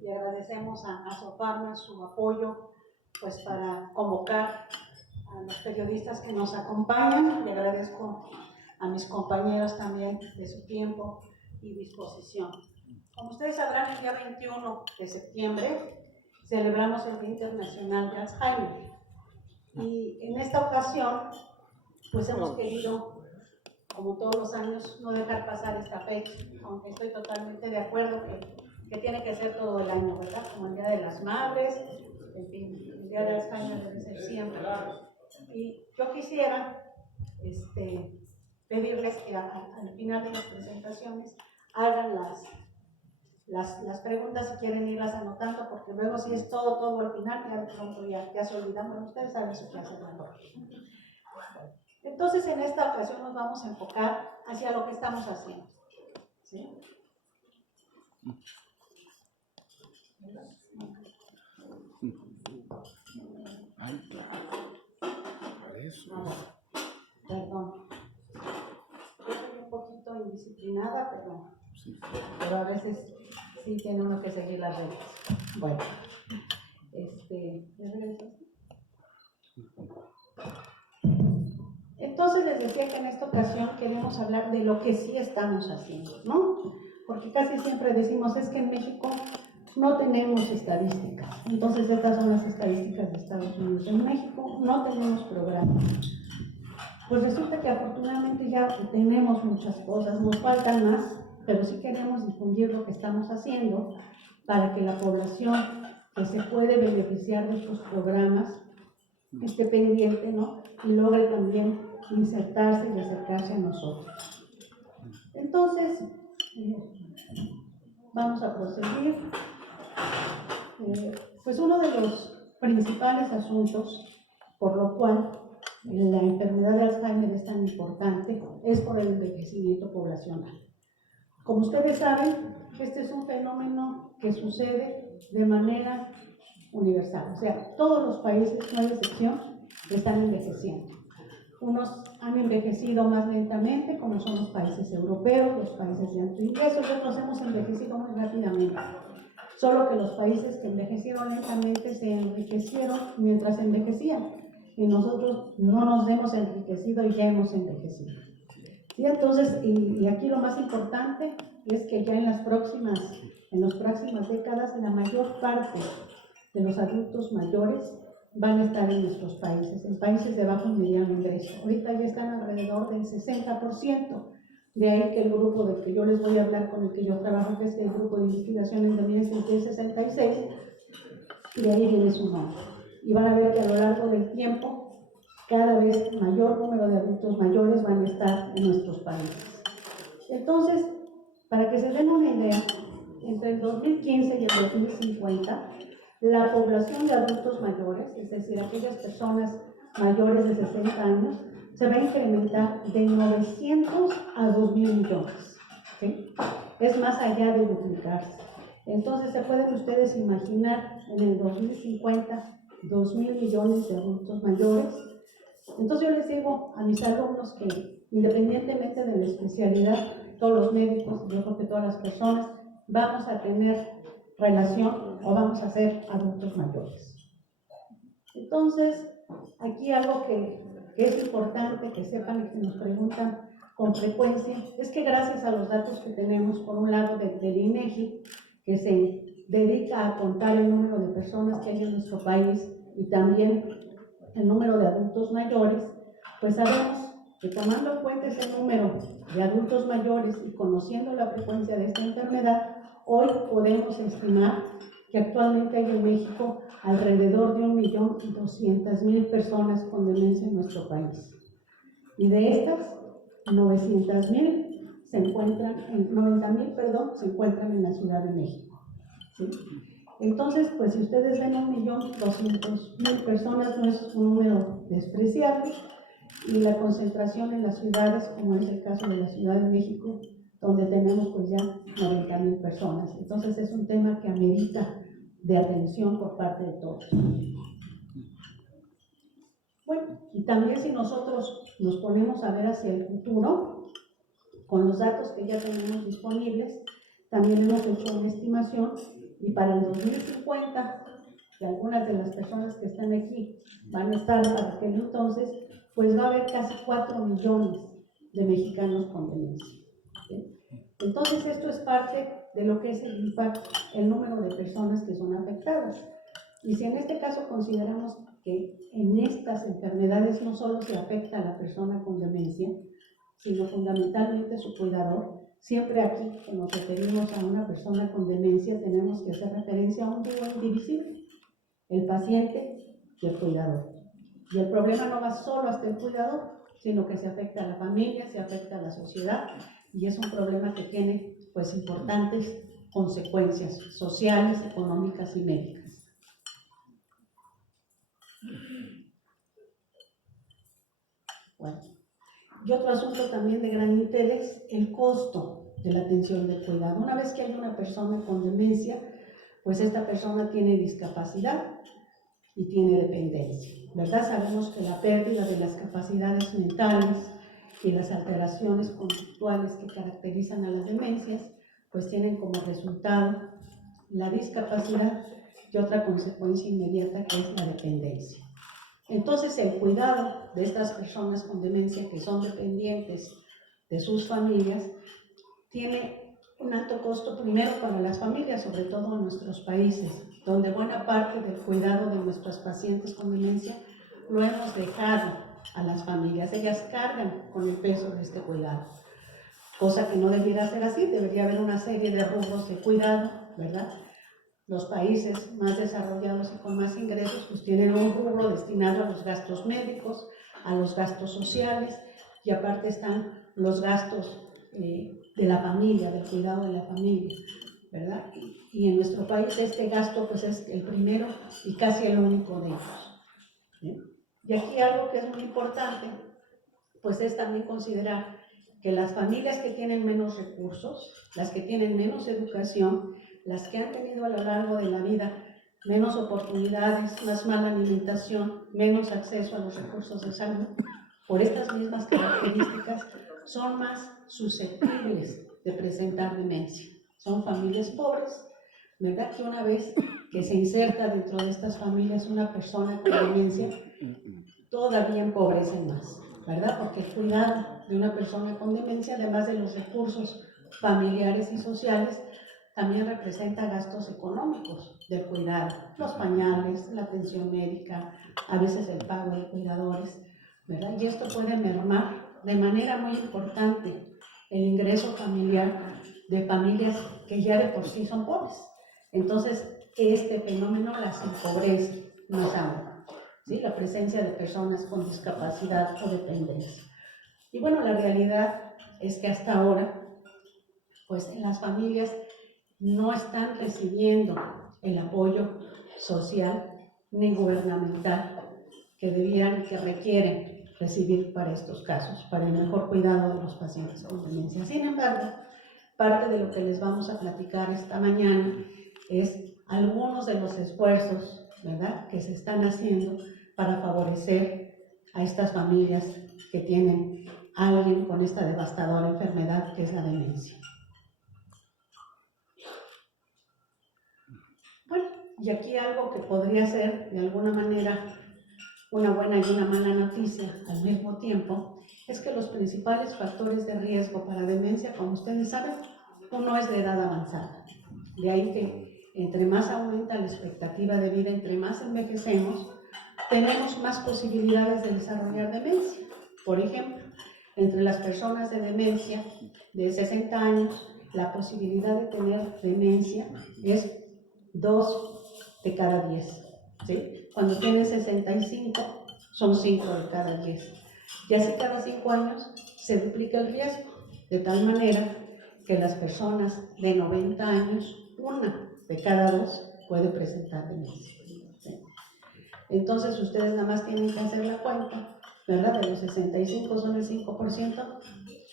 le agradecemos a Sofarma su apoyo pues para convocar a los periodistas que nos acompañan. Le agradezco a mis compañeros también de su tiempo y disposición. Como ustedes sabrán, el día 21 de septiembre celebramos el Día Internacional de Alzheimer. Y en esta ocasión, pues hemos querido, como todos los años, no dejar pasar esta fecha, aunque estoy totalmente de acuerdo que tiene que ser todo el año, ¿verdad? Como el Día de las Madres, en fin, el Día de Alzheimer debe ser siempre. Y yo quisiera pedirles que al final de las presentaciones hagan las preguntas si quieren irlas anotando, porque luego si es todo al final, ya de pronto ya se olvidan. Bueno, ustedes saben su clase mejor. Entonces, en esta ocasión nos vamos a enfocar hacia lo que estamos haciendo, ¿sí? Ay, claro. Eso. Perdón. Yo soy un poquito indisciplinada, pero a veces sí tiene uno que seguir las reglas. Bueno, ¿me regresas? Entonces les decía que en esta ocasión queremos hablar de lo que sí estamos haciendo, ¿no? Porque casi siempre decimos, es que en México no tenemos estadísticas. Entonces estas son las estadísticas de Estados Unidos. En México no tenemos programas. Pues resulta que afortunadamente ya tenemos muchas cosas, nos faltan más, pero sí queremos difundir lo que estamos haciendo para que la población que se puede beneficiar de estos programas esté pendiente, ¿no? Y logre también insertarse y acercarse a nosotros. Entonces, vamos a proseguir. Pues uno de los principales asuntos por lo cual la enfermedad de Alzheimer es tan importante es por el envejecimiento poblacional. Como ustedes saben, este es un fenómeno que sucede de manera universal, o sea, todos los países, no hay excepción, están envejeciendo. Unos han envejecido más lentamente, como son los países europeos, los países de alto ingreso, y otros hemos envejecido muy rápidamente. Solo que los países que envejecieron lentamente se enriquecieron mientras envejecían, y nosotros no nos hemos enriquecido y ya hemos envejecido. Y entonces, y aquí lo más importante es que ya en las próximas décadas la mayor parte de los adultos mayores van a estar en nuestros países, en países de bajo y mediano ingreso. Ahorita ya están alrededor del 60%. De ahí que el grupo del que yo les voy a hablar, con el que yo trabajo, que es el grupo de investigaciones de 1966, de ahí viene su nombre. Y van a ver que a lo largo del tiempo, cada vez mayor número de adultos mayores van a estar en nuestros países. Entonces, para que se den una idea, entre el 2015 y el 2050, la población de adultos mayores, es decir, aquellas personas mayores de 60 años, se va a incrementar de 900 a 2.000 millones. ¿Sí? Es más allá de duplicarse. Entonces, se pueden ustedes imaginar en el 2050 2.000 millones de adultos mayores. Entonces, yo les digo a mis alumnos que, independientemente de la especialidad, todos los médicos, yo creo que todas las personas, vamos a tener relación o vamos a ser adultos mayores. Entonces, aquí algo que es importante que sepan y que nos preguntan con frecuencia es que gracias a los datos que tenemos, por un lado del INEGI, que se dedica a contar el número de personas que hay en nuestro país y también el número de adultos mayores, pues sabemos que tomando en cuenta ese número de adultos mayores y conociendo la frecuencia de esta enfermedad, hoy podemos estimar que actualmente hay en México alrededor de 1.200.000 personas con demencia en nuestro país. Y de estas, 90.000 se encuentran en la Ciudad de México. ¿Sí? Entonces, pues si ustedes ven 1.200.000 personas, no es un número despreciable, y la concentración en las ciudades, como es el caso de la Ciudad de México, donde tenemos pues ya 90.000 personas. Entonces es un tema que amerita de atención por parte de todos. Bueno, y también si nosotros nos ponemos a ver hacia el futuro, con los datos que ya tenemos disponibles, también hemos hecho una estimación y para el 2050, que algunas de las personas que están aquí van a estar para aquel entonces, pues va a haber casi 4 millones de mexicanos con demencia. ¿Sí? Entonces esto es parte de lo que es el número de personas que son afectadas. Y si en este caso consideramos que en estas enfermedades no solo se afecta a la persona con demencia, sino fundamentalmente su cuidador, siempre aquí que nos referimos a una persona con demencia tenemos que hacer referencia a un dúo indivisible, el paciente y el cuidador. Y el problema no va solo hasta el cuidador, sino que se afecta a la familia, se afecta a la sociedad, y es un problema que tiene pues importantes consecuencias sociales, económicas y médicas. Bueno, y otro asunto también de gran interés, el costo de la atención del cuidado. Una vez que hay una persona con demencia, pues esta persona tiene discapacidad y tiene dependencia, ¿verdad? Sabemos que la pérdida de las capacidades mentales y las alteraciones conductuales que caracterizan a las demencias, pues tienen como resultado la discapacidad y otra consecuencia inmediata que es la dependencia. Entonces, el cuidado de estas personas con demencia que son dependientes de sus familias tiene un alto costo primero para las familias, sobre todo en nuestros países, donde buena parte del cuidado de nuestros pacientes con demencia lo hemos dejado a las familias. Ellas cargan con el peso de este cuidado, cosa que no debiera ser así. Debería haber una serie de rubros de cuidado, ¿verdad? Los países más desarrollados y con más ingresos pues tienen un rubro destinado a los gastos médicos, a los gastos sociales, y aparte están los gastos de la familia, del cuidado de la familia, ¿verdad? Y en nuestro país este gasto pues es el primero y casi el único de ellos. ¿Sí? Y aquí algo que es muy importante pues es también considerar que las familias que tienen menos recursos, las que tienen menos educación, las que han tenido a lo largo de la vida menos oportunidades, más mala alimentación, menos acceso a los recursos de salud, por estas mismas características son más susceptibles de presentar demencia. Son familias pobres, ¿verdad? Que una vez que se inserta dentro de estas familias una persona con demencia, todavía empobrecen más, ¿verdad? Porque el cuidado de una persona con demencia, además de los recursos familiares y sociales, también representa gastos económicos del cuidado, los pañales, la atención médica, a veces el pago de cuidadores, ¿verdad? Y esto puede mermar de manera muy importante el ingreso familiar de familias que ya de por sí son pobres. Entonces, este fenómeno las empobrece más aún, ¿sí? La presencia de personas con discapacidad o dependencia. Y bueno, la realidad es que hasta ahora, pues las familias no están recibiendo el apoyo social ni gubernamental que debieran y que requieren recibir para estos casos, para el mejor cuidado de los pacientes con demencia. Sin embargo, parte de lo que les vamos a platicar esta mañana es algunos de los esfuerzos, ¿verdad?, que se están haciendo para favorecer a estas familias que tienen a alguien con esta devastadora enfermedad que es la demencia. Bueno, y aquí algo que podría ser de alguna manera una buena y una mala noticia al mismo tiempo es que los principales factores de riesgo para demencia, como ustedes saben, uno es la edad avanzada. De ahí que entre más aumenta la expectativa de vida, entre más envejecemos, tenemos más posibilidades de desarrollar demencia. Por ejemplo, entre las personas de demencia de 60 años, la posibilidad de tener demencia es 2 de cada 10. ¿Sí? Cuando tienen 65, son 5 de cada 10. Y así cada 5 años se duplica el riesgo, de tal manera que las personas de 90 años, 1 de cada 2 puede presentar demencia. ¿Sí? Entonces ustedes nada más tienen que hacer la cuenta, ¿verdad? De los 65 son el 5%,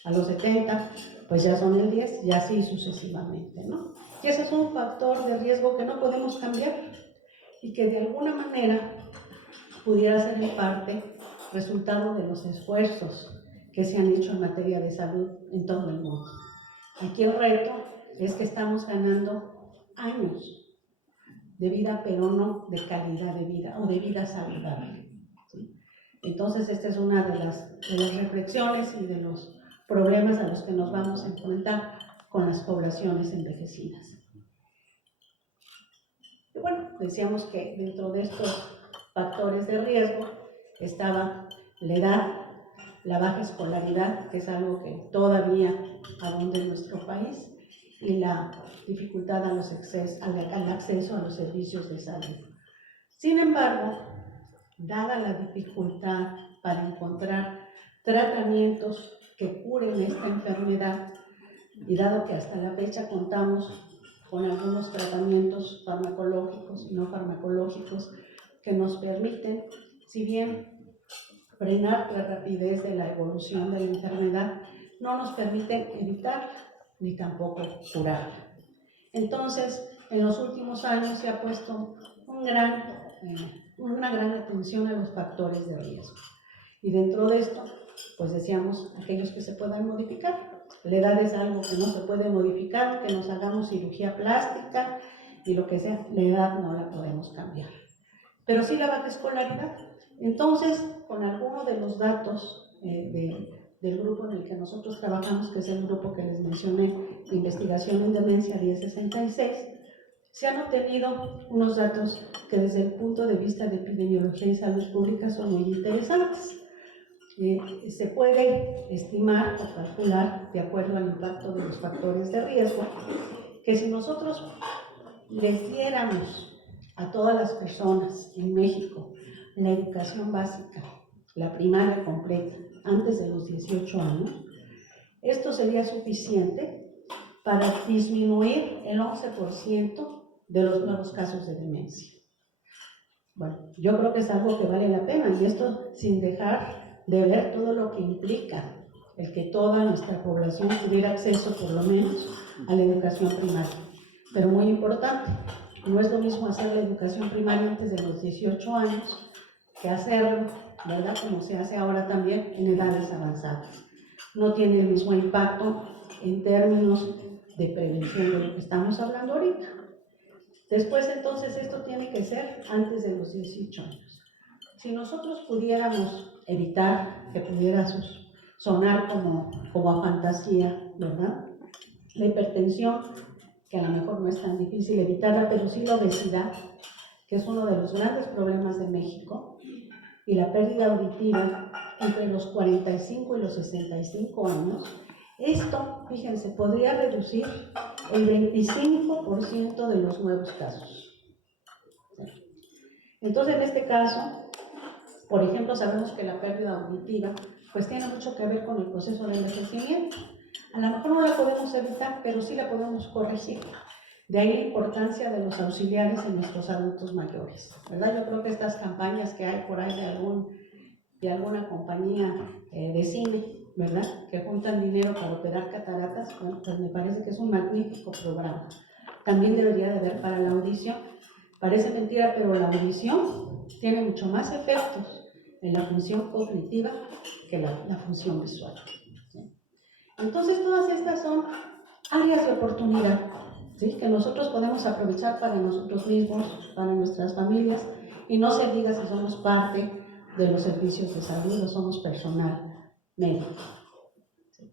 a los 70 pues ya son el 10% y así sucesivamente, ¿no? Y ese es un factor de riesgo que no podemos cambiar y que de alguna manera pudiera ser en parte resultado de los esfuerzos que se han hecho en materia de salud en todo el mundo. Aquí el reto es que estamos ganando años de vida, pero no de calidad de vida o de vida saludable, ¿sí? Entonces, esta es una de las reflexiones y de los problemas a los que nos vamos a enfrentar con las poblaciones envejecidas. Y bueno, decíamos que dentro de estos factores de riesgo estaba la edad, la baja escolaridad, que es algo que todavía abunda en nuestro país, y la dificultad al acceso a los servicios de salud. Sin embargo, dada la dificultad para encontrar tratamientos que curen esta enfermedad, y dado que hasta la fecha contamos con algunos tratamientos farmacológicos y no farmacológicos que nos permiten, si bien frenar la rapidez de la evolución de la enfermedad, no nos permiten evitar ni tampoco curarla. Entonces, en los últimos años se ha puesto una gran atención a los factores de riesgo. Y dentro de esto, pues decíamos, aquellos que se puedan modificar. La edad es algo que no se puede modificar, que nos hagamos cirugía plástica y lo que sea, la edad no la podemos cambiar. Pero sí la baja escolaridad. Entonces, con alguno de los datos del grupo en el que nosotros trabajamos, que es el grupo que les mencioné, de investigación en demencia 1066, se han obtenido unos datos que desde el punto de vista de epidemiología y salud pública son muy interesantes. Se puede estimar o calcular, de acuerdo al impacto de los factores de riesgo, que si nosotros les diéramos a todas las personas en México la educación básica, la primaria completa, antes de los 18 años, esto sería suficiente para disminuir el 11% de los nuevos casos de demencia. Bueno, yo creo que es algo que vale la pena, y esto sin dejar de ver todo lo que implica el que toda nuestra población tuviera acceso, por lo menos, a la educación primaria. Pero muy importante, no es lo mismo hacer la educación primaria antes de los 18 años que hacerlo, ¿verdad?, como se hace ahora también en edades avanzadas. No tiene el mismo impacto en términos de prevención de lo que estamos hablando ahorita. Después, entonces, esto tiene que ser antes de los 18 años. Si nosotros pudiéramos evitar que pudiera sonar como a fantasía, ¿verdad?, la hipertensión, que a lo mejor no es tan difícil evitarla, pero sí la obesidad, que es uno de los grandes problemas de México, y la pérdida auditiva entre los 45 y los 65 años, esto, fíjense, podría reducir el 25% de los nuevos casos. Entonces, en este caso, por ejemplo, sabemos que la pérdida auditiva pues tiene mucho que ver con el proceso de envejecimiento. A lo mejor no la podemos evitar, pero sí la podemos corregir. De ahí la importancia de los auxiliares en nuestros adultos mayores, ¿verdad? Yo creo que estas campañas que hay por ahí de alguna compañía de cine, ¿verdad?, que juntan dinero para operar cataratas, bueno, pues me parece que es un magnífico programa. También debería de haber para la audición. Parece mentira, pero la audición tiene mucho más efectos en la función cognitiva que la función visual, ¿sí? Entonces, todas estas son áreas de oportunidad, ¿sí?, que nosotros podemos aprovechar para nosotros mismos, para nuestras familias, y no se diga si somos parte de los servicios de salud o somos personal médico, ¿sí?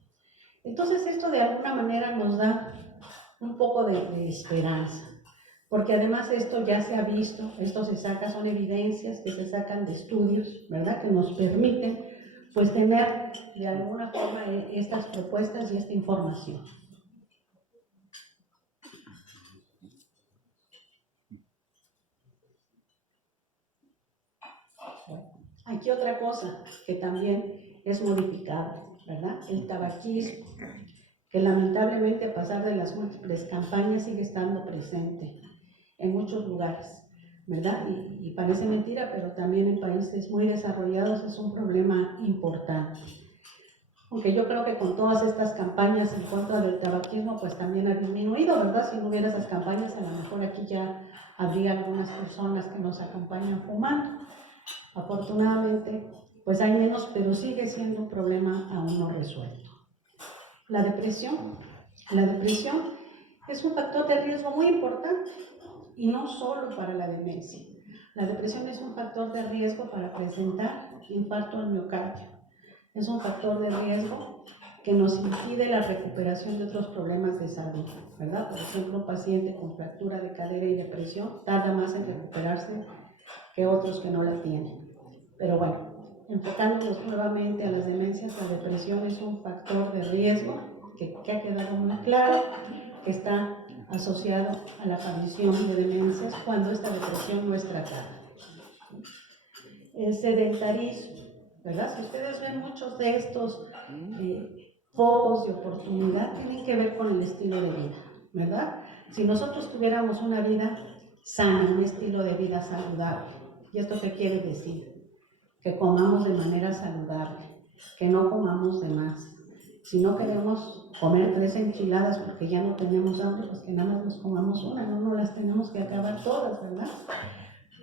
Entonces, esto de alguna manera nos da un poco de esperanza, porque además esto ya se ha visto, esto se saca, son evidencias que se sacan de estudios, ¿verdad?, que nos permiten pues tener de alguna forma estas propuestas y esta información. Aquí otra cosa que también es modificable, ¿verdad?, el tabaquismo, que lamentablemente a pesar de las múltiples campañas sigue estando presente en muchos lugares, ¿verdad? Y parece mentira, pero también en países muy desarrollados es un problema importante. Aunque yo creo que con todas estas campañas en contra del tabaquismo, pues también ha disminuido, ¿verdad? Si no hubiera esas campañas, a lo mejor aquí ya habría algunas personas que nos acompañan fumando. Afortunadamente, pues hay menos, pero sigue siendo un problema aún no resuelto. La depresión es un factor de riesgo muy importante y no solo para la demencia. La depresión es un factor de riesgo para presentar infarto al miocardio. Es un factor de riesgo que nos impide la recuperación de otros problemas de salud, ¿verdad? Por ejemplo, un paciente con fractura de cadera y depresión tarda más en recuperarse que otros que no la tienen. Pero bueno, enfocándonos nuevamente a las demencias, la depresión es un factor de riesgo que ha quedado muy claro, que está asociado a la aparición de demencias cuando esta depresión no es tratada. El sedentarismo, ¿verdad? Si ustedes ven muchos de estos focos de oportunidad, tienen que ver con el estilo de vida, ¿verdad? Si nosotros tuviéramos una vida sana, un estilo de vida saludable, ¿y esto qué quiere decir? Que comamos de manera saludable, que no comamos de más. Si no queremos comer 3 enchiladas porque ya no tenemos hambre, pues que nada más nos comamos una, no las tenemos que acabar todas, ¿verdad?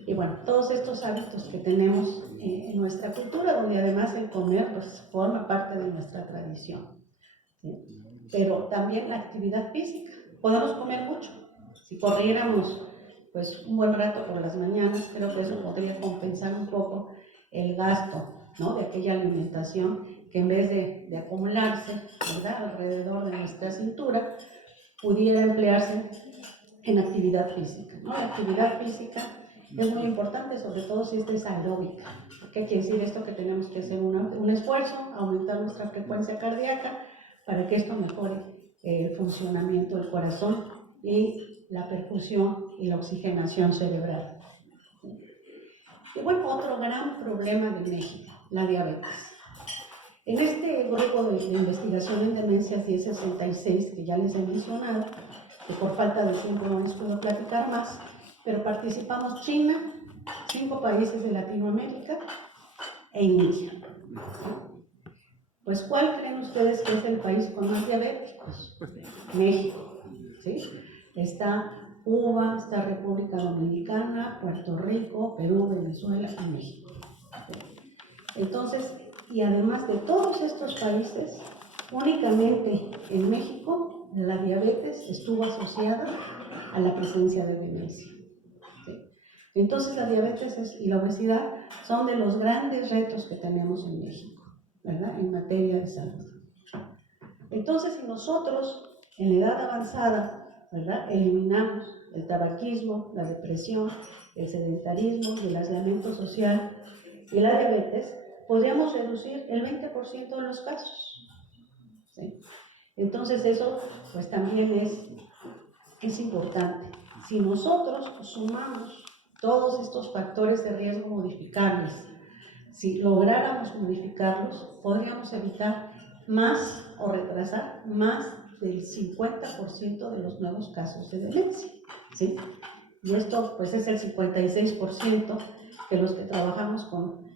Y bueno, todos estos hábitos que tenemos en nuestra cultura, donde además el comer pues, forma parte de nuestra tradición. ¿Sí? Pero también la actividad física. Podemos comer mucho. Si corriéramos pues, un buen rato por las mañanas, creo que eso podría compensar un poco el gasto, ¿no? De aquella alimentación que en vez de acumularse, ¿verdad? Alrededor de nuestra cintura, pudiera emplearse en actividad física, ¿no? La actividad física es muy importante, sobre todo si esta es aeróbica. ¿Qué quiere decir esto? Que tenemos que hacer un esfuerzo, aumentar nuestra frecuencia cardíaca para que esto mejore el funcionamiento del corazón y la perfusión y la oxigenación cerebral. Y bueno, otro gran problema de México, la diabetes. En este grupo de investigación en demencias 1066, que ya les he mencionado, que por falta de tiempo no les puedo platicar más, pero participamos China, 5 países de Latinoamérica e India. Pues, ¿cuál creen ustedes que es el país con más diabéticos? México, ¿sí? Está Cuba, está República Dominicana, Puerto Rico, Perú, Venezuela y México. Entonces, y además de todos estos países, únicamente en México la diabetes estuvo asociada a la presencia de demencia. ¿Sí? Entonces la diabetes y la obesidad son de los grandes retos que tenemos en México, ¿verdad? En materia de salud. Entonces, si nosotros en la edad avanzada, ¿verdad? Eliminamos el tabaquismo, la depresión, el sedentarismo, el aislamiento social y la diabetes, podríamos reducir el 20% de los casos. ¿Sí? Entonces eso pues también es importante. Si nosotros sumamos todos estos factores de riesgo modificables, si lográramos modificarlos, podríamos evitar más o retrasar más del 50% de los nuevos casos de demencia. ¿Sí? Y esto pues es el 56% que los que trabajamos con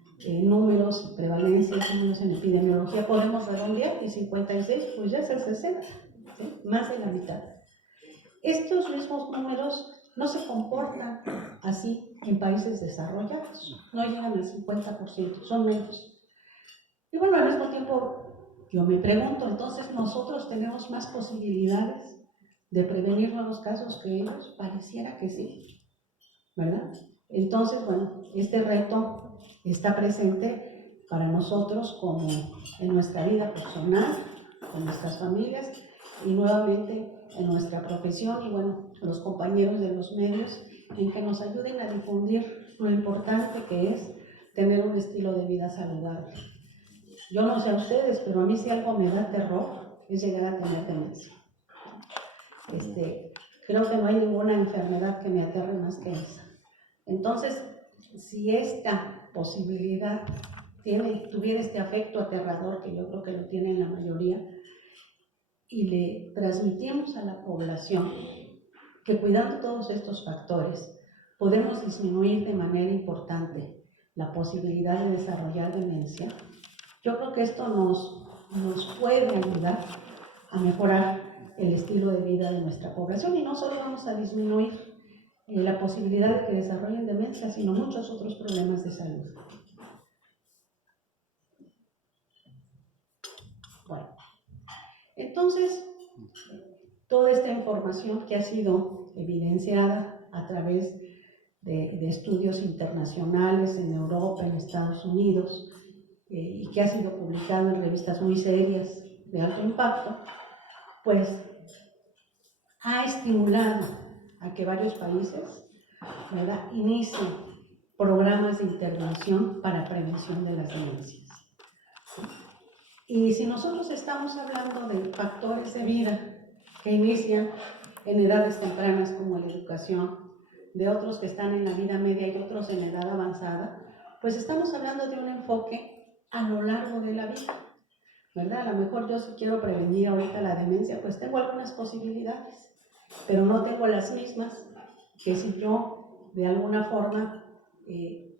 números, prevalencias, números en epidemiología podemos redondear, y 56 pues ya es el 60, ¿sí? Más de la mitad. Estos mismos números no se comportan así en países desarrollados, no llegan al 50%, son menos. Y bueno, al mismo tiempo yo me pregunto, entonces nosotros tenemos más posibilidades de prevenir nuevos casos que ellos, pareciera que sí, ¿verdad? Entonces, bueno, este reto está presente para nosotros como en nuestra vida personal, con nuestras familias y nuevamente en nuestra profesión, y bueno, los compañeros de los medios, en que nos ayuden a difundir lo importante que es tener un estilo de vida saludable. Yo no sé a ustedes, pero a mí si algo me da terror es llegar a tener demencia. Creo que no hay ninguna enfermedad que me aterre más que esa. Entonces, si esta posibilidad tuviera este afecto aterrador, que yo creo que lo tienen la mayoría, y le transmitimos a la población que cuidando todos estos factores podemos disminuir de manera importante la posibilidad de desarrollar demencia, yo creo que esto nos puede ayudar a mejorar el estilo de vida de nuestra población, y no solo vamos a disminuir la posibilidad de que desarrollen demencia, sino muchos otros problemas de salud. Bueno, entonces, toda esta información que ha sido evidenciada a través de estudios internacionales en Europa, en Estados Unidos, y que ha sido publicado en revistas muy serias de alto impacto, pues ha estimulado a que varios países, ¿verdad?, inicien programas de intervención para prevención de las demencias. Y si nosotros estamos hablando de factores de vida que inician en edades tempranas como la educación, de otros que están en la vida media y otros en edad avanzada, pues estamos hablando de un enfoque a lo largo de la vida, ¿verdad? A lo mejor yo si quiero prevenir ahorita la demencia, pues tengo algunas posibilidades, pero no tengo las mismas que si yo de alguna forma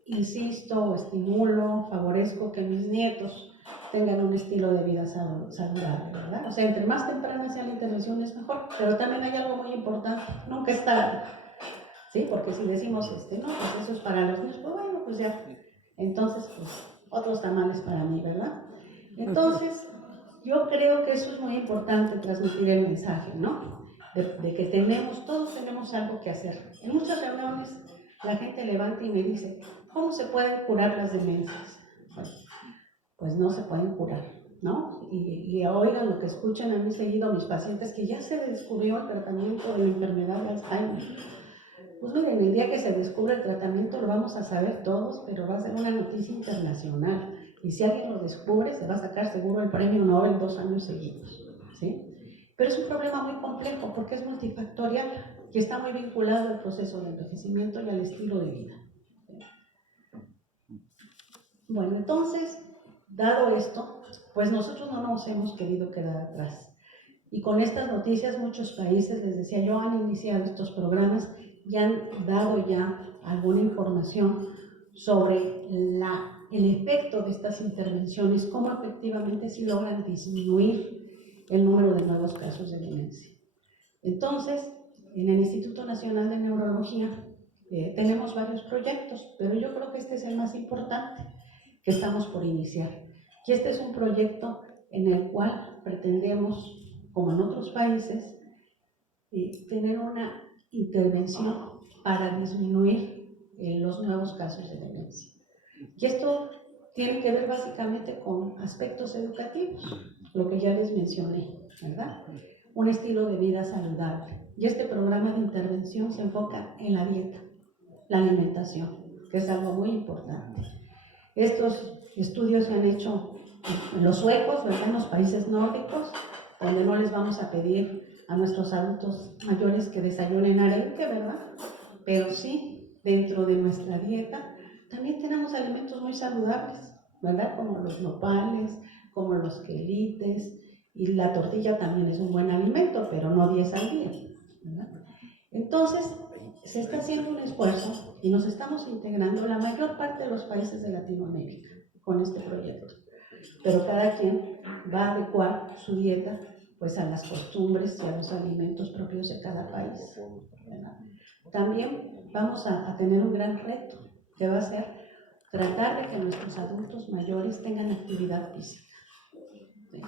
insisto o estimulo, favorezco que mis nietos tengan un estilo de vida saludable, ¿verdad? O sea, entre más temprana sea la intervención es mejor, pero también hay algo muy importante, nunca es tarde, ¿sí? Porque si decimos, no, pues eso es para los niños, pues bueno, pues ya, entonces, pues, otros tamales para mí, ¿verdad? Entonces, yo creo que eso es muy importante, transmitir el mensaje, ¿no? De que todos tenemos algo que hacer. En muchas reuniones la gente levanta y me dice, ¿cómo se pueden curar las demencias? Bueno, pues no se pueden curar, ¿no? Y oigan lo que escuchan a mí seguido mis pacientes, que ya se descubrió el tratamiento de la enfermedad de Alzheimer. Pues miren, el día que se descubre el tratamiento lo vamos a saber todos, pero va a ser una noticia internacional. Y si alguien lo descubre, se va a sacar seguro el premio Nobel 2 años seguidos, ¿sí? Pero es un problema muy complejo porque es multifactorial y está muy vinculado al proceso de envejecimiento y al estilo de vida. Bueno, entonces, dado esto, pues nosotros no nos hemos querido quedar atrás. Y con estas noticias muchos países, les decía yo, han iniciado estos programas y han dado ya alguna información sobre el efecto de estas intervenciones, cómo efectivamente sí logran disminuir el número de nuevos casos de demencia. Entonces, en el Instituto Nacional de Neurología tenemos varios proyectos, pero yo creo que este es el más importante que estamos por iniciar. Y este es un proyecto en el cual pretendemos, como en otros países, tener una intervención para disminuir los nuevos casos de demencia. Y esto tiene que ver básicamente con aspectos educativos, lo que ya les mencioné, ¿verdad? Un estilo de vida saludable. Y este programa de intervención se enfoca en la dieta, la alimentación, que es algo muy importante. Estos estudios se han hecho en los suecos, ¿verdad?, en los países nórdicos, donde no les vamos a pedir a nuestros adultos mayores que desayunen arenque, ¿verdad? Pero sí, dentro de nuestra dieta también tenemos alimentos muy saludables, ¿verdad? Como los nopales, como los quelites, y la tortilla también es un buen alimento, pero no 10 al día, ¿verdad? Entonces, se está haciendo un esfuerzo y nos estamos integrando la mayor parte de los países de Latinoamérica con este proyecto. Pero cada quien va a adecuar su dieta pues a las costumbres y a los alimentos propios de cada país, ¿verdad? También vamos a tener un gran reto, que va a ser tratar de que nuestros adultos mayores tengan actividad física. ¿Sí?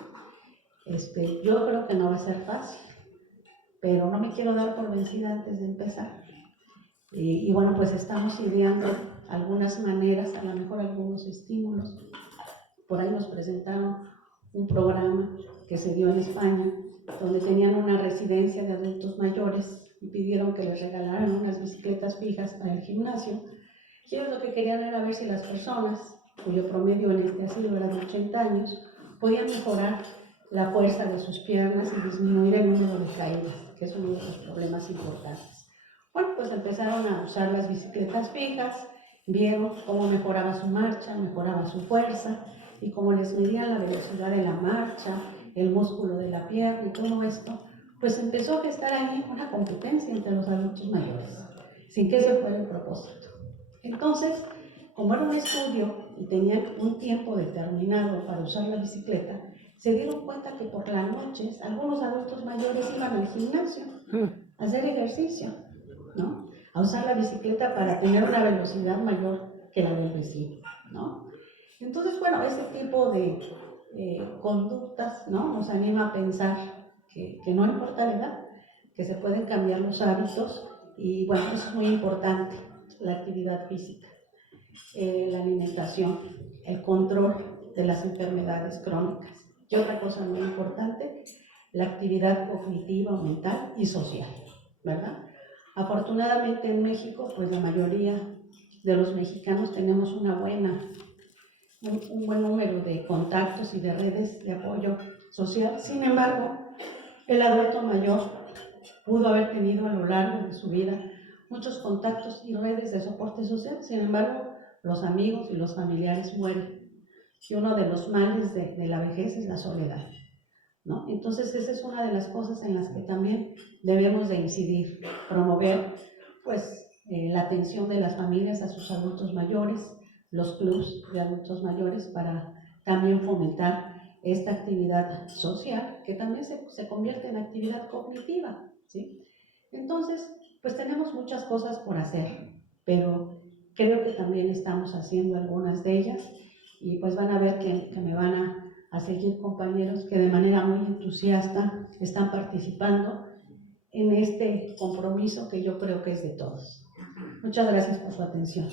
Yo creo que no va a ser fácil, pero no me quiero dar por vencida antes de empezar. Y bueno, pues estamos ideando algunas maneras, a lo mejor algunos estímulos. Por ahí nos presentaron un programa que se dio en España, donde tenían una residencia de adultos mayores y pidieron que les regalaran unas bicicletas fijas para el gimnasio. Y ellos lo que querían era ver si las personas, cuyo promedio en este asilo era de 80 años, podían mejorar la fuerza de sus piernas y disminuir el número de caídas, que es uno de los problemas importantes. Bueno, pues empezaron a usar las bicicletas fijas, vieron cómo mejoraba su marcha, mejoraba su fuerza, y como les medían la velocidad de la marcha, el músculo de la pierna y todo esto, pues empezó a gestar ahí una competencia entre los adultos mayores, sin que ese fuera el propósito. Entonces, como era un estudio y tenían un tiempo determinado para usar la bicicleta, se dieron cuenta que por las noches algunos adultos mayores iban al gimnasio a hacer ejercicio, ¿no?, a usar la bicicleta para tener una velocidad mayor que la del vecino, ¿no? Entonces, bueno, ese tipo de conductas, ¿no?, nos anima a pensar que no importa la edad, que se pueden cambiar los hábitos Y bueno, eso es muy importante, la actividad física, la alimentación, el control de las enfermedades crónicas. Y otra cosa muy importante, la actividad cognitiva, mental y social, ¿verdad? Afortunadamente en México, pues la mayoría de los mexicanos tenemos un buen número de contactos y de redes de apoyo social. Sin embargo, el adulto mayor pudo haber tenido a lo largo de su vida muchos contactos y redes de soporte social. Sin embargo, los amigos y los familiares mueren. Y uno de los males de la vejez es la soledad, ¿no? Entonces, esa es una de las cosas en las que también debemos de incidir, promover pues la atención de las familias a sus adultos mayores, los clubs de adultos mayores, para también fomentar esta actividad social que también se convierte en actividad cognitiva, ¿sí? Entonces, pues tenemos muchas cosas por hacer, pero creo que también estamos haciendo algunas de ellas y pues van a ver que me van a seguir compañeros que de manera muy entusiasta están participando en este compromiso que yo creo que es de todos. Muchas gracias por su atención.